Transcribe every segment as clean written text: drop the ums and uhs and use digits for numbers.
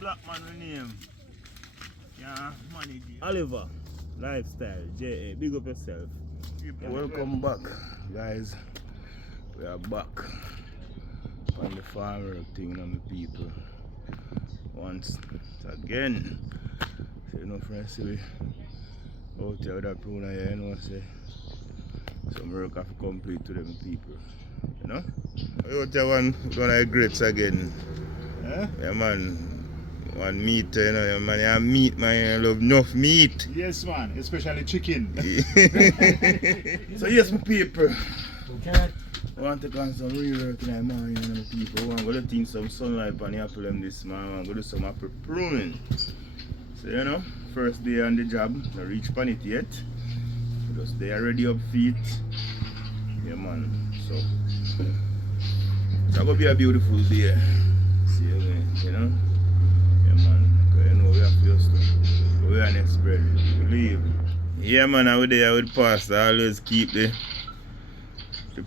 black man name. Yeah, money. Oliver, lifestyle, J.A. Big up yourself. Welcome back, guys. We are back on the farmer thing on the people. Once again. So you know, friends, see we out there with that prune here, you know, say some work have to complete to them people. You know? We out there one gonna grapes again. Huh? Yeah man. One meat, you know, man, you meat, man, you love enough meat. Yes, man, especially chicken. So, yes, my people. Okay. I want to take on some real work in the morning, you know, people. I want to go to some sunlight on the apple them this morning. I want to go do some apple pruning. So, you know, first day on the job, I reach pan it yet. Just they are ready up feet. Yeah, man. So, it's going to be a beautiful day. See you know. You know, we have to just we are next bread. Believe. Yeah man, I would there with pastor always keep the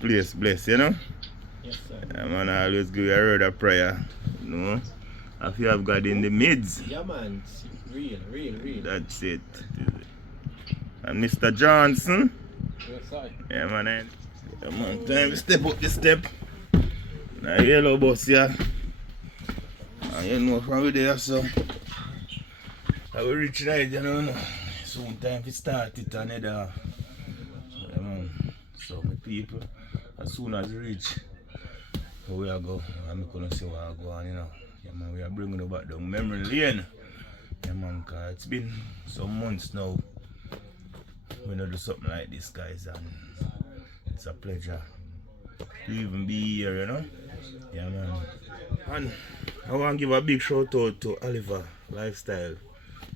place blessed, you know? Yes sir. Yeah man, I always give you a word of prayer. You know? If you have God in the midst. Yeah man, real. That's it. And Mr. Johnson. Yes sir. Yeah man, yeah man, time to step up the step. Now yellow bus here. And you know from there so I will reach right, you know. Soon time to start it another. So, yeah, man. So my people, as soon as we reach where we go, I'm gonna see where I go on, you know. Yeah man, we are bringing you back down memory lane. Yeah man, cause it's been some months now. We don't do something like this, guys, and it's a pleasure to even be here, you know. Yeah man. And I want to give a big shout out to Oliver Lifestyle,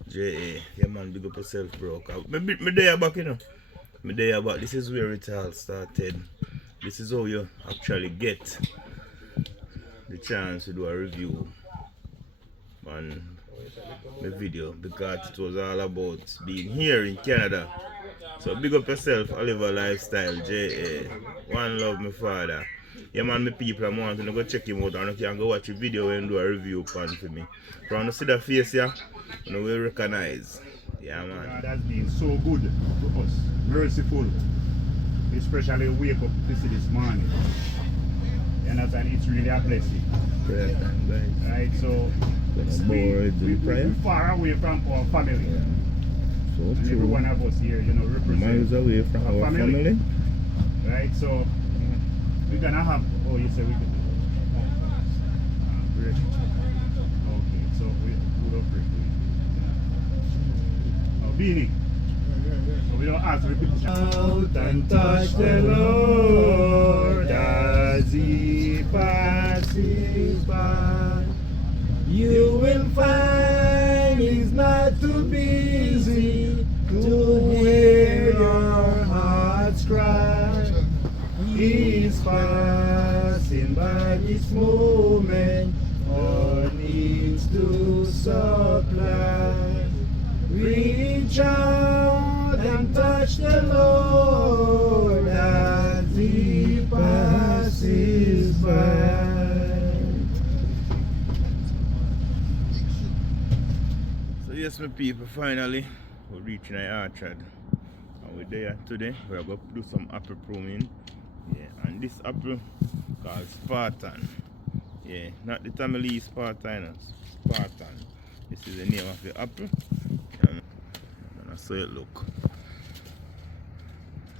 J.A. Yeah man, big up yourself, bro. Me there back, you know. Me there back. This is where it all started. This is how you actually get the chance to do a review on the video, because it was all about being here in Canada. So big up yourself, Oliver Lifestyle, J.A. One love, my father. Yeah man, my people, I'm wanting to go check him out and you can go watch a video and do a review upon for me. From the see the face here, you know, we recognize. Yeah man. God has been so good to us, merciful. Especially wake up to see this morning. You understand? It's really a blessing. Prayer time, guys. Right, so we're far away from our family. Yeah. So and true. every one of us here, you know, represent Miles away from our family. Right, so we're gonna have, oh you say we could break. Okay, so we don't break. Oh, Beanie. So we don't ask repetition. Out and touch the Lord as he passes by. You will find he's not too busy to hear your heart's cry. He's passing by this moment, all needs to supply. Reach out and touch the Lord as he passes by. So yes, my people, finally we're reaching our orchard. And we're there today. We're going to do some apple pruning. Yeah, and this apple called Spartan. Yeah, not the Tamale Spartan, Spartan. This is the name of the apple. And that's how it look.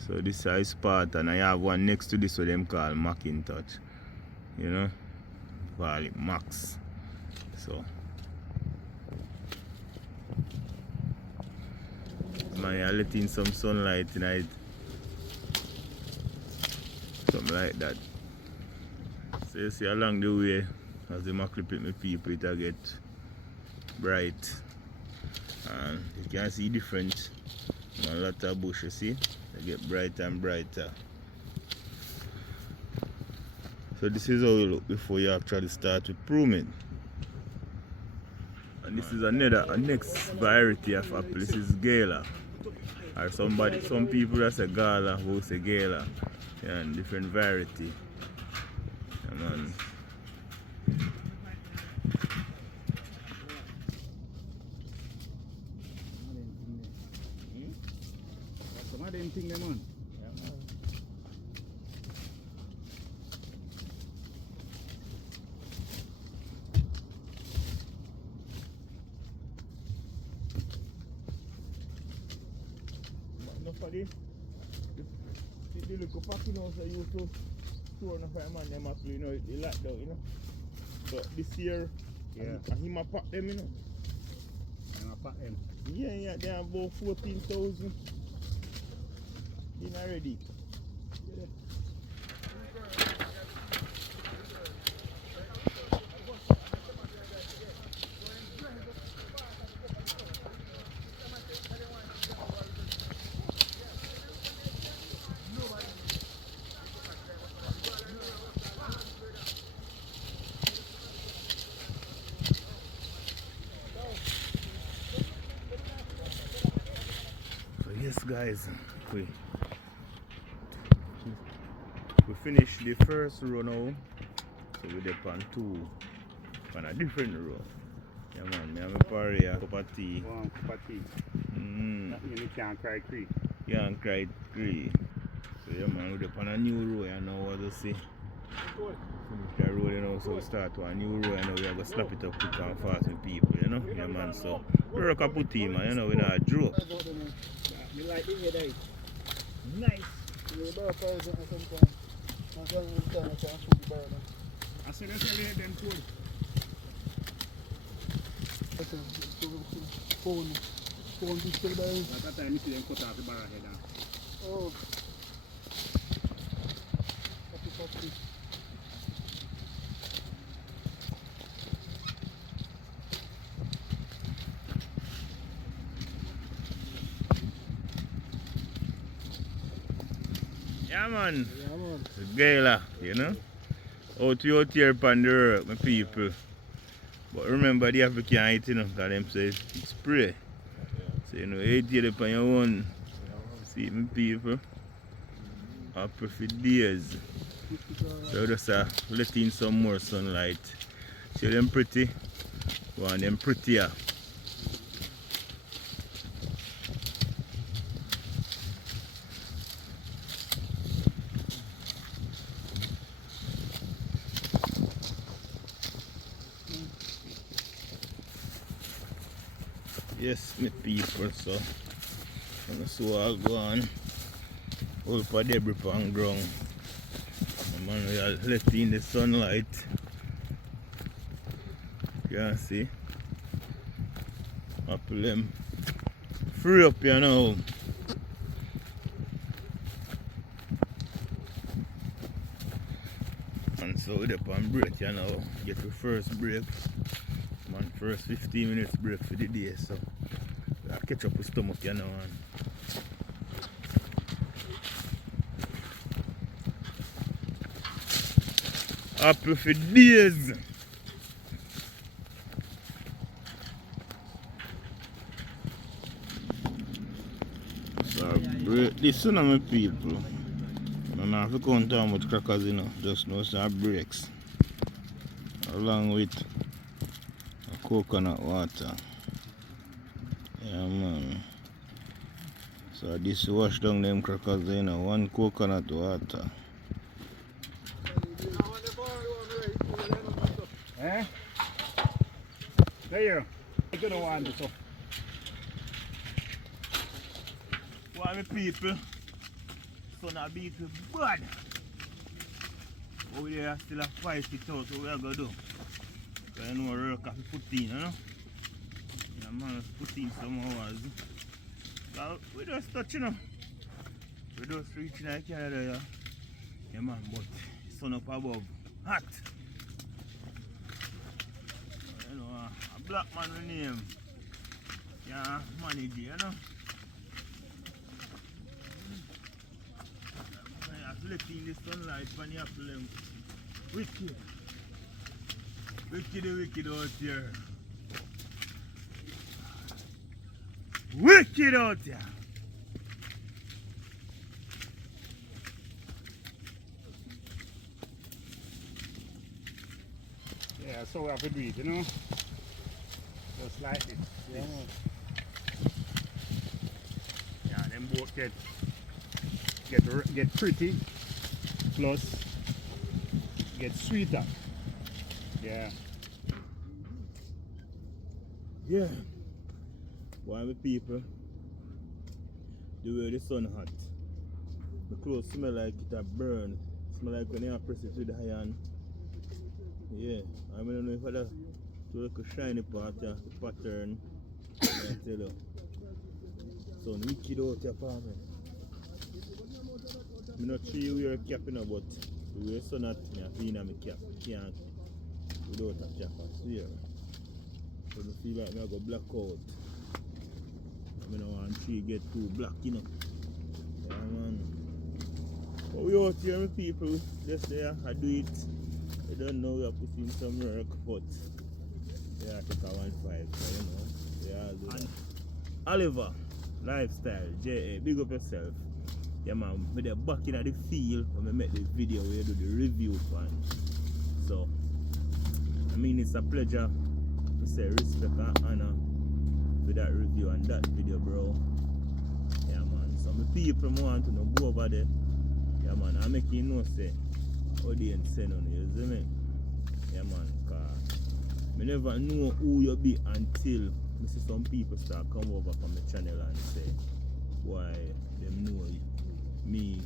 So this is Spartan. I have one next to this one them called Macintosh. You know? Call it Max. So man, I let in some sunlight tonight. Something like that. So you see along the way, as the clip it, my people, it'll get bright. And you can see different. A lot of bush, you see? They get brighter and brighter. So this is how you look before you actually start with pruning. And this is a next variety of apple. This is Gala. Or some people that say Gala, who say Gala. Yeah, and different variety. Yeah, man. for the little packing house I used to store on a fireman them actually, you know, they locked down, you know. But this year, Yeah. and him a pack them, you know. And I pack them. Yeah, they have about 14,000. Dinner ready. Yeah. So yes guys, we finished the first row now. So we're up on two on a different row. Yeah man, me have a party, a cup of tea. One cup of tea. That means you can't cry creek. Can't cry tree. So yeah man, we're up on a new row and now what to see. Finish the road, you know, so we start to a new row and now we are going to slap it up quick and fast with people, you know. Yeah man, so we work a put team, man, you know, we're not drop. You like it there? Nice. I said that's a late then food. By that time you see them cut off the barrel head down. Oh. Yeah man. Gala, you know. Out here upon the work, my people. But remember the African eat, you know, because them say it's spray. So you know, eat here upon your own. See my people. Happy for days. So just let in some more sunlight. See them pretty? Want them prettier. Yes, my people, so I'm so I'll go on. All for debris on ground. Man, we are letting in the sunlight. You can see. Apple them free up, you know. And so we're up on break, you know. Get the first break. Man, first 15 minutes break for the day, so I catch up with stomach, you know. Happy for days. So break this one, my people. I don't have to count how much crackers, you know. Just know some breaks. Along with coconut water. Yeah man. So this wash down them crackers, you know, one coconut water. Eh? There. I don't want this. Why my people? Son of beat with blood. Over there still a fight it out, so we are gonna do. Because you know work have to put in, you know? Yeah man, put in some hours. So we just touch, you know. We just reaching like Canada, yeah. Yeah man, but sun up above. Hot. You know, a black man with name. Yeah, manage it, you know. I have to let in the sunlight when you have to them. Wicked. Wicked out here. Wicked out here. Yeah, so we have to do it, you know? Just like it. Yeah. Yeah, them both get pretty, plus get sweeter. Yeah. Yeah. Why my people? the way the sun hot. The clothes smell like it a burn. Smell like when you press it with the iron. Yeah, I don't know if I to look a shiny part, yeah, the pattern. I tell you. Sun wicked out here for me. I'm not sure you wear a cap, you know, but the way sun at me, I feel in my cap. Can't without a cap, I swear. So I feel like I go black out. I don't want tree get too black, you know. Yeah, man. But we out here, my people, just there, I do it. I don't know, we are putting some work, but yeah, I take a 1.5, so you know, yeah, I'll do that. Oliver, Lifestyle, J.A., big up yourself. Yeah, man, with the back in the field when we make the video where you do the review fan. So, I mean, it's a pleasure to say respect and honor with that review and that video, bro. Yeah, man, so my people want to know, go over there. Yeah, man, I make you know, say, Odane send on you, see me? Yeah, man, cause I never know who you be until I see some people start come over from the channel and say, why them know me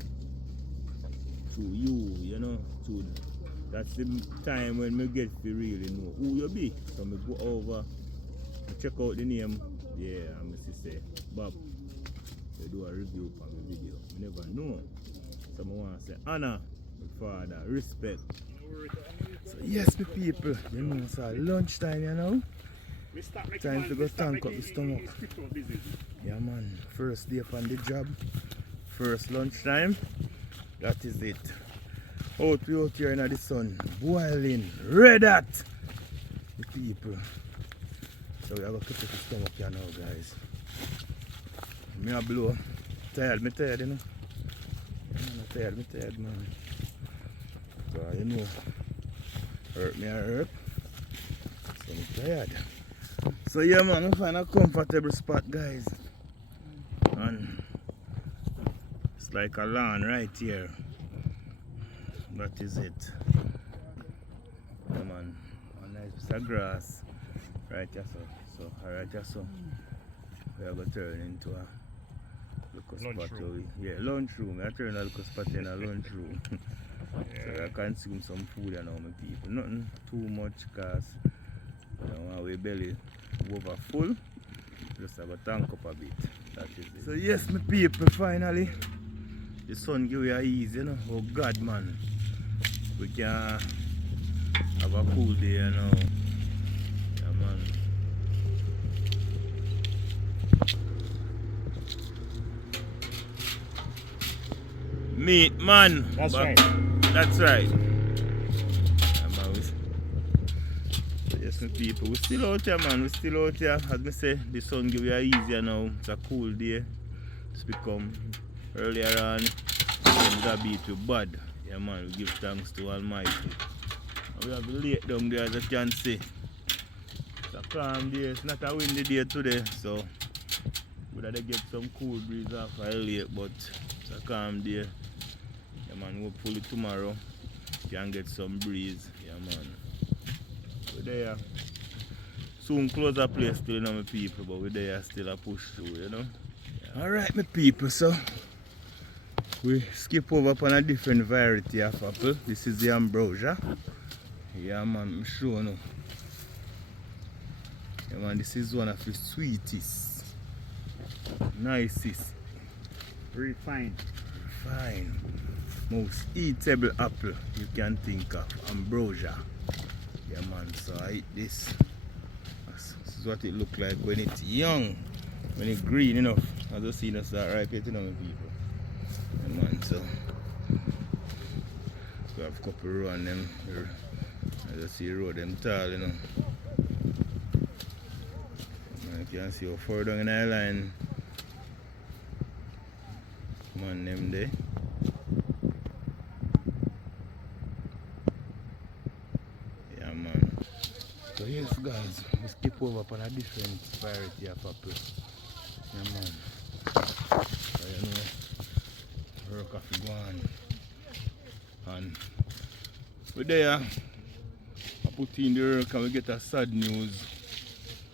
through you, you know, through that's the time when me get to really know who you be. So me go over, I check out the name, yeah, and I say, Bob, you do a review for my video. I never know. So I want to say, honor, my father, respect. So yes, my people, you know, it's lunchtime, you know. Time to go tank up the stomach. Yeah, man, first day on the job, first lunchtime, that is it. Out here in the sun, boiling, red hot, the people. So we have to keep the stomach here now, guys. Me a blow. Me tired, you know. Yeah, me tired, man. So, you know, hurt me a hurt. So I'm tired. So yeah, man, I find a comfortable spot, guys. And it's like a lawn right here. That is it. Yeah, man, a nice piece of grass right here. So right here, so we are going to turn into a little spot. Yeah, lunchroom. I turn a little spot in a lunchroom. So I consume some food and all my people. Nothing too much because you know, our belly over full. Just have a tank up a bit. That is it. So yes, my people, finally the sun give you a ease, you know. Oh God, man. We can have a cool day, you know. Yeah, man. Meat, man. That's right. That's right. Yeah, man. So yes, my people, we're still out here, man. We're still out here. As I say, the sun give you a easier now. It's a cool day. It's become earlier on. It's a bit too bad. Yeah, man, we give thanks to Almighty. And we have the lake down there, as you can see. It's a calm day. It's not a windy day today, so we'd have to get some cool breeze off the lake, but it's a calm day. Yeah, man, hopefully tomorrow you can get some breeze. Yeah, man. We're there. Soon close our place still, you know, my people, but we're there still a push through, you know. Yeah. Alright, my people, so we skip over upon a different variety of apple. This is the ambrosia. Yeah, man, I'm sure no. Yeah, man, this is one of the sweetest, nicest, Refined, most eatable apple you can think of. Ambrosia. Yeah, man, so I eat this. This is what it looks like when it's young, when it's green enough. As you see, that's that ripe, you know, my people. Yeah, man, so we have a couple row on them. As you see, row them tall, you know. And you can see how far down in the line. Man, them there. Yeah, man. So yes, guys, we skip over upon a different variety of apple. Yeah, man. So you know, work off go on. And we're there. I put in the work and we get a sad news.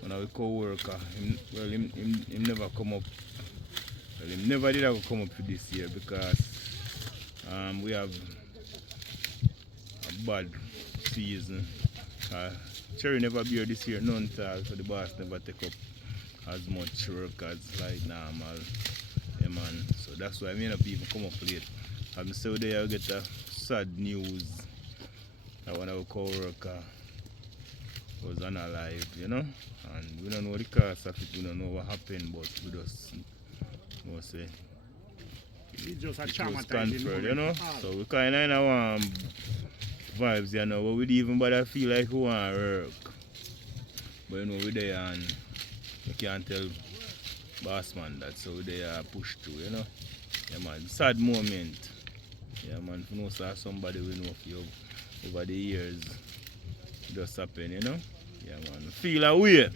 One of our co-worker, him never come up Well, he never did have to come up for this year because we have a bad season. Cherry never beer this year, none at so the boss never take up as much work as like normal. Yeah, man. So that's why many people come up late. I'm still there, I get a sad news that one of our co-worker was unalive, you know? And we don't know the cause of it, we don't know what happened, but we just know say It's just a it was traumatizing confirmed, moment. you know? So we kind of in a vibes, you know, but we didn't even bother feel like we want to work. But you know, we're there and you can't tell boss man that, so they are pushed through, you know? Yeah, man, sad moment. Yeah, man, if you know somebody we know for you over the years, just happen, you know? Yeah, man, feel away.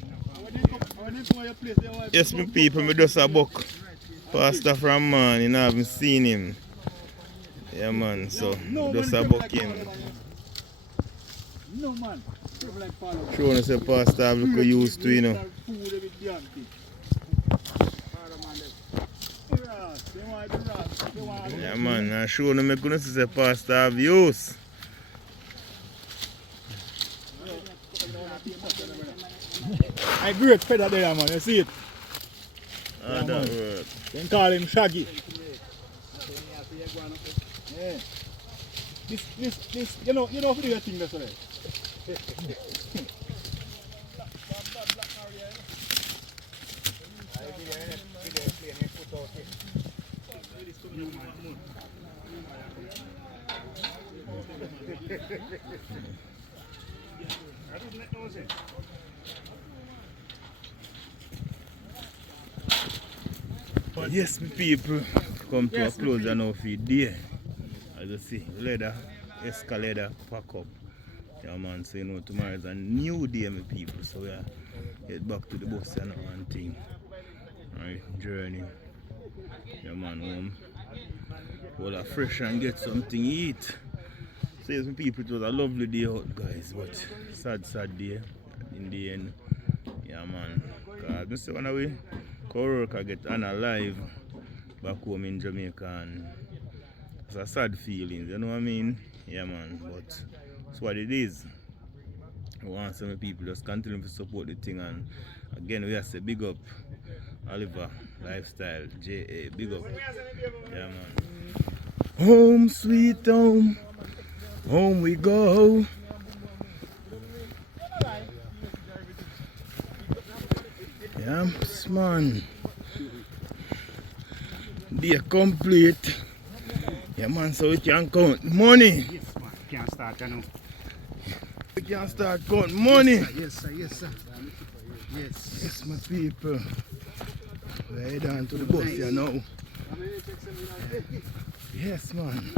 Yes, my people, me just a buck. Pastor from man, you know, I haven't seen him. Yeah, man, so just a buck him. No man. People like follow. Sure, I say Pastor, I look used to, you know. Yeah, man, I'm sure I'm going to say Pastor have use. I great feather there, man. You see it? Ah, that work. They call him Shaggy. Yeah. This, you know who do you think that's right? Yes, my people, come to a close now for the day. As you see, leather, escalator, pack up. Yeah, man, so you know, tomorrow is a new day, my people. So we get back to the bus and one thing. Alright, journey. Yeah, man, home. Well, a fresh and get something to eat. So yes, my people, it was a lovely day out, guys, but sad day in the end. Yeah, man. Because I say when we co-worker get unalive back home in Jamaica, and it's a sad feeling, you know what I mean? Yeah, man, but it's what it is. I want some people just continue to support the thing, and again, we have to say big up Oliver Lifestyle, JA, big up. Yeah, man. Home sweet home, home we go. Yeah, man. Day complete. Yeah, man, so we can count money. Yes, man. Can't start, you know. We can start counting money. Yes, sir. Yes, sir. Yes. Yes, my people. We're heading down to the bus here now. Yes, man.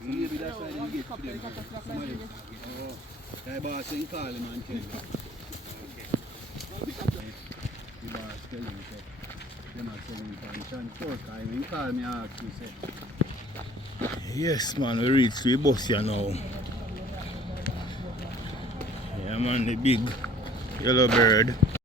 Maybe that's why they get to them. The boss ain't call him and tell him. The boss tell him that them are sending pension for I even call me and ask me say. Yes, man, we reached the bus here now. Yeah, man, the big yellow bird.